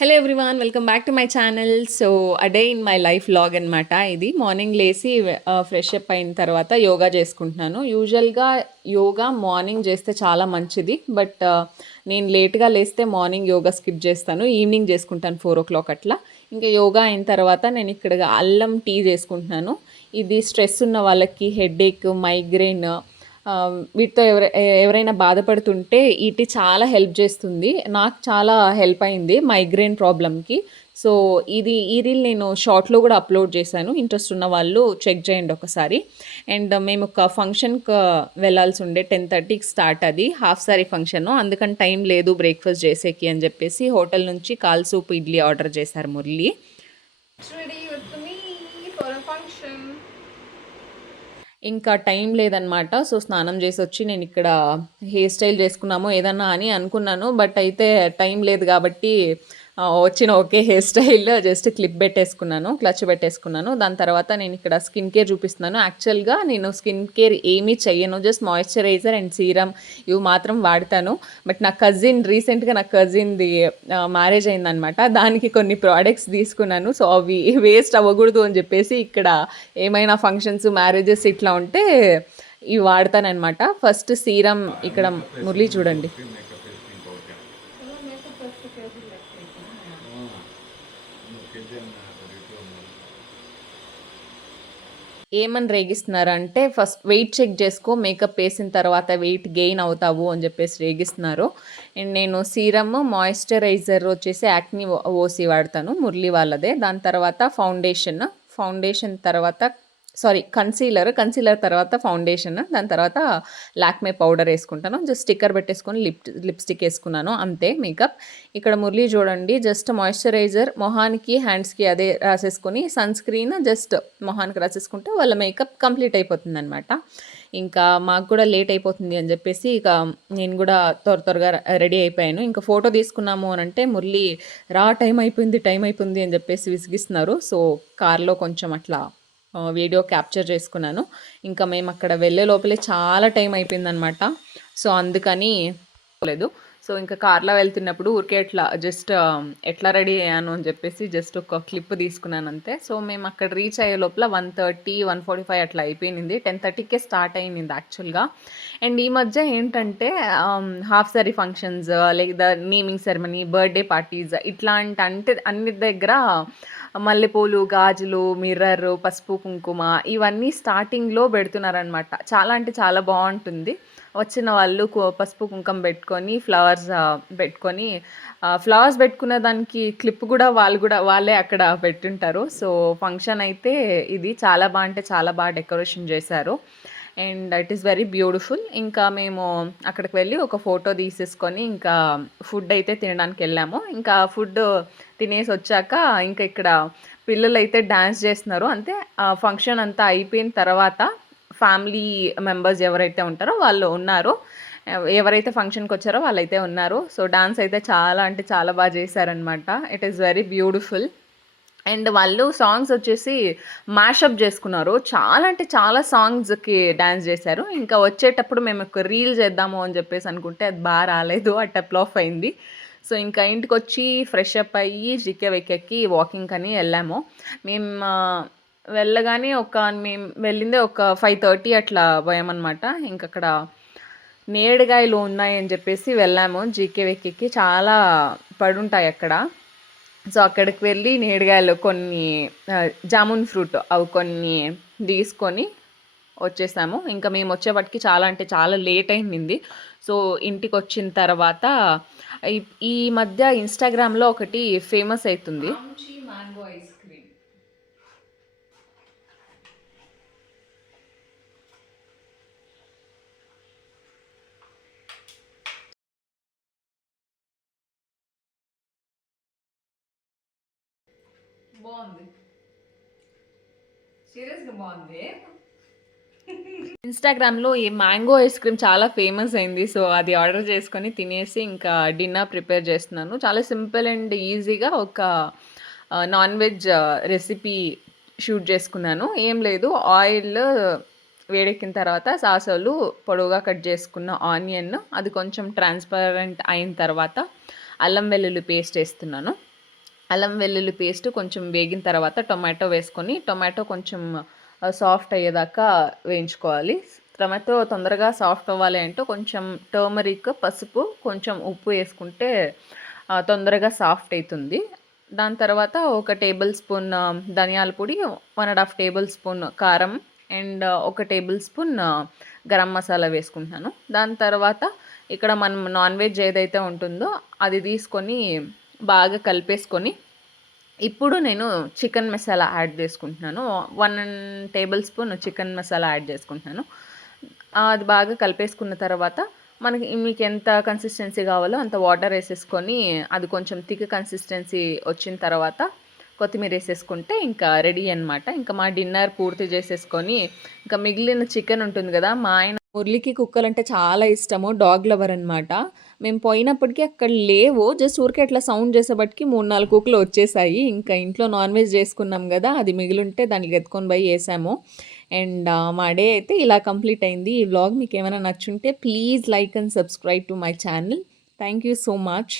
Hello everyone welcome back to my channel. So a day in my life vlog అనమాట ఇది. Morning లేసి fresh up అయిన తర్వాత యోగా చేసుకుంటున్నాను. యూజువల్గా యోగా మార్నింగ్ చేస్తే చాలా మంచిది, బట్ నేను లేట్గా లేస్తే మార్నింగ్ యోగా స్కిప్ చేస్తాను, ఈవినింగ్ చేసుకుంటాను 4 o'clock అట్లా. ఇంకా యోగా అయిన తర్వాత నేను ఇక్కడ అల్లం టీ చేసుకుంటున్నాను. ఇది స్ట్రెస్ ఉన్న వాళ్ళకి, హెడేక్, మైగ్రేన్, వీటితో ఎవరైనా బాధపడుతుంటే ఈ టీ చాలా హెల్ప్ చేస్తుంది. నాకు చాలా హెల్ప్ అయింది మైగ్రేన్ ప్రాబ్లమ్కి. సో ఈ రీల్ నేను షార్ట్లో కూడా అప్లోడ్ చేశాను, ఇంట్రెస్ట్ ఉన్న వాళ్ళు చెక్ చేయండి ఒకసారి. అండ్ మేము ఒక ఫంక్షన్కి వెళ్ళాల్సి ఉండే 10:30కి స్టార్ట్, అది హాఫ్ సారీ ఫంక్షన్. అందుకని టైం లేదు బ్రేక్ఫాస్ట్ చేసేకి అని చెప్పేసి హోటల్ నుంచి కాల్ సూప్ ఇడ్లీ ఆర్డర్ చేశారు మురళి. ఇంకా టైం లేదనమాట. సో స్నానం చేసి వచ్చి నేను ఇక్కడ హెయిర్ స్టైల్ చేసుకున్నాము ఏదన్నా అని అనుకున్నాను, బట్ అయితే టైం లేదు కాబట్టి వచ్చిన ఒకే హెయిర్ స్టైల్ జస్ట్ క్లిప్ పెట్టేసుకున్నాను, క్లచ్ పెట్టేసుకున్నాను. దాని తర్వాత నేను ఇక్కడ స్కిన్ కేర్ చూపిస్తున్నాను. యాక్చువల్గా నేను స్కిన్ కేర్ ఏమీ చెయ్యను, జస్ట్ మాయిశ్చరైజర్ అండ్ సీరమ్ ఇవి మాత్రం వాడతాను. బట్ రీసెంట్గా నా కజిన్ది మ్యారేజ్ అయిందనమాట, దానికి కొన్ని ప్రోడక్ట్స్ తీసుకున్నాను. సో అవి వేస్ట్ అవ్వకూడదు అని చెప్పేసి ఇక్కడ ఏమైనా ఫంక్షన్స్, మ్యారేజెస్ ఇట్లా ఉంటే ఇవి వాడతానమాట. ఫస్ట్ సీరం ఇక్కడ మురళి చూడండి ఏమని రేగిస్తున్నారంటే, ఫస్ట్ వెయిట్ చెక్ చేసుకో, మేకప్ వేసిన తర్వాత వెయిట్ గెయిన్ అవుతావు అని చెప్పేసి రేగిస్తున్నారు. అండ్ నేను సీరమ్, మాయిశ్చరైజర్ వచ్చేసి యాక్ని ఓసి వాడతాను, మురళి వాళ్ళదే. దాని తర్వాత ఫౌండేషన్ తర్వాత కన్సీలర్ తర్వాత ఫౌండేషన్, దాని తర్వాత లాక్మే పౌడర్ వేసుకుంటాను. జస్ట్ స్టిక్కర్ పెట్టేసుకొని లిప్స్టిక్ వేసుకున్నాను, అంతే మేకప్. ఇక్కడ మురళి చూడండి, జస్ట్ మాయిశ్చరైజర్ మొహానికి, హ్యాండ్స్కి అదే రాసేసుకొని సన్ స్క్రీన్ జస్ట్ మొహానికి రాసేసుకుంటే వాళ్ళ మేకప్ కంప్లీట్ అయిపోతుంది అనమాట. ఇంకా మాకు కూడా లేట్ అయిపోతుంది అని చెప్పేసి ఇక నేను కూడా త్వరగా రెడీ అయిపోయాను. ఇంకా ఫోటో తీసుకున్నాము అని అంటే మురళి టైం అయిపోయింది అని చెప్పేసి విసిగిస్తున్నారు. సో కార్లో కొంచెం అట్లా వీడియో క్యాప్చర్ చేసుకున్నాను. ఇంకా మేము అక్కడ వెళ్ళే లోపలే చాలా టైం అయిపోయిందనమాట. సో అందుకని లేదు. సో ఇంకా కార్లో వెళ్తున్నప్పుడు ఊరికే జస్ట్ ఎట్లా రెడీ అయ్యాను అని చెప్పేసి జస్ట్ ఒక క్లిప్ తీసుకున్నాను అంతే. సో మేము అక్కడ రీచ్ అయ్యే లోపల 1:30, 1:45 అట్లా అయిపోయింది. 10:30కే స్టార్ట్ అయింది యాక్చువల్గా. అండ్ ఈ మధ్య ఏంటంటే హాఫ్ సారీ ఫంక్షన్స్ లేదా నేమింగ్ సెరమనీ, బర్త్డే పార్టీస్ ఇట్లాంటి అన్ని దగ్గర మల్లెపూలు, గాజులు, మిర్రర్, పసుపు, కుంకుమ ఇవన్నీ స్టార్టింగ్లో పెడుతున్నారనమాట. చాలా అంటే చాలా బాగుంటుంది. వచ్చిన వాళ్ళు పసుపు కుంకుమ పెట్టుకొని ఫ్లవర్స్ పెట్టుకున్న దానికి క్లిప్ కూడా వాళ్ళే అక్కడ పెట్టుంటారు. సో ఫంక్షన్ అయితే ఇది చాలా బాగా డెకరేషన్ చేశారు and it is very beautiful. ఇంకా మేము అక్కడికి వెళ్ళి ఒక ఫోటో తీసేసుకొని ఇంకా ఫుడ్ అయితే తినడానికి వెళ్ళాము. ఇంకా ఫుడ్ తినేసి వచ్చాక ఇంకా ఇక్కడ పిల్లలు అయితే డ్యాన్స్ చేస్తున్నారు. అంతే ఫంక్షన్ అంతా అయిపోయిన తర్వాత ఫ్యామిలీ మెంబర్స్ ఎవరైతే ఉంటారో వాళ్ళు ఉన్నారు, ఎవరైతే ఫంక్షన్కి వచ్చారో వాళ్ళైతే ఉన్నారు. సో డాన్స్ అయితే చాలా బాగా చేశారనమాట. It is very beautiful. And వాళ్ళు సాంగ్స్ వచ్చేసి మ్యాషప్ చేసుకున్నారు, చాలా సాంగ్స్కి డ్యాన్స్ చేశారు. ఇంకా వచ్చేటప్పుడు మేము ఒక రీల్ చేద్దాము అని చెప్పేసి అనుకుంటే అది బాగా రాలేదు, టెప్లో ఆఫ్ అయింది. సో ఇంకా ఇంటికి వచ్చి ఫ్రెష్ అప్ అయ్యి జీకే వెక్కెక్కి వాకింగ్ అని వెళ్ళాము. మేము వెళ్ళగానే మేము వెళ్ళిందే ఒక 5:30 అట్లా పోయామన్నమాట. ఇంకక్కడ నేడుగాయలు ఉన్నాయని చెప్పేసి వెళ్ళాము. జీకే వెక్కెక్కి చాలా పడుంటాయి అక్కడ. సో అక్కడికి వెళ్ళి నేడుగాయలు కొన్ని, జామున్ ఫ్రూట్ అవి కొన్ని తీసుకొని వచ్చేసాము. ఇంకా మేము వచ్చేపటికి చాలా లేట్ అయింది. సో ఇంటికి వచ్చిన తర్వాత ఈ మధ్య ఇన్స్టాగ్రామ్లో ఒకటి ఫేమస్ అవుతుంది, మ్యాంగో ఐస్ క్రీమ్. బాగుంది, సీరియస్గా బాగుంది. ఇన్స్టాగ్రామ్లో ఈ మ్యాంగో ఐస్ క్రీమ్ చాలా ఫేమస్ అయింది. సో అది ఆర్డర్ చేసుకొని తినేసి ఇంకా డిన్నర్ ప్రిపేర్ చేస్తున్నాను. చాలా సింపుల్ అండ్ ఈజీగా ఒక నాన్ వెజ్ రెసిపీ షూట్ చేసుకున్నాను. ఏం లేదు, ఆయిల్ వేడెక్కిన తర్వాత సాసలు, పొడవుగా కట్ చేసుకున్న ఆనియన్, అది కొంచెం ట్రాన్స్పరెంట్ అయిన తర్వాత అల్లం వెల్లుల్లి పేస్ట్ వేస్తున్నాను. అల్లం వెల్లుల్లి పేస్ట్ కొంచెం వేగిన తర్వాత టొమాటో వేసుకొని టొమాటో కొంచెం సాఫ్ట్ అయ్యేదాకా వేయించుకోవాలి. టొమాటో తొందరగా సాఫ్ట్ అవ్వాలి అంటే కొంచెం టర్మరిక్, పసుపు, కొంచెం ఉప్పు వేసుకుంటే తొందరగా సాఫ్ట్ అవుతుంది. దాని తర్వాత ఒక టేబుల్ స్పూన్ ధనియాల పొడి, 1½ టేబుల్ స్పూన్ కారం అండ్ ఒక టేబుల్ స్పూన్ గరం మసాలా వేసుకుంటున్నాను. దాని తర్వాత ఇక్కడ మనం నాన్ వెజ్ ఏదైతే ఉంటుందో అది తీసుకొని బాగా కలిపేసుకొని ఇప్పుడు నేను చికెన్ మసాలా యాడ్ చేసుకుంటున్నాను. 1 table spoon chicken masala add చేసుకుంటున్నాను. అది బాగా కలిపేసుకున్న తర్వాత మీకు ఎంత కన్సిస్టెన్సీ కావాలో అంత వాటర్ వేసేసుకొని అది కొంచెం థిక్ కన్సిస్టెన్సీ వచ్చిన తర్వాత కొత్తిమీర వేసేసుకుంటే ఇంకా రెడీ అనమాట. ఇంకా మా డిన్నర్ పూర్తి చేసేసుకొని ఇంకా మిగిలిన చికెన్ ఉంటుంది కదా, మా ఆయన మురళికి కుక్కలంటే చాలా ఇష్టము, డాగ్ లవర్ అనమాట. మేము పోయినప్పటికీ అక్కడ లేవు, జస్ట్ ఊరికే అట్లా సౌండ్ చేసేపటికి 3-4 కుక్కలు వచ్చేసాయి. ఇంకా ఇంట్లో నాన్ వెజ్ చేసుకున్నాం కదా, అది మిగిలింటే దానికి ఎత్తుకొని పోయి వేసాము. అండ్ మా డే అయితే ఇలా కంప్లీట్ అయింది. ఈ వ్లాగ్ మీకు ఏమైనా నచ్చుంటే please like and subscribe to my channel. Thank you so much.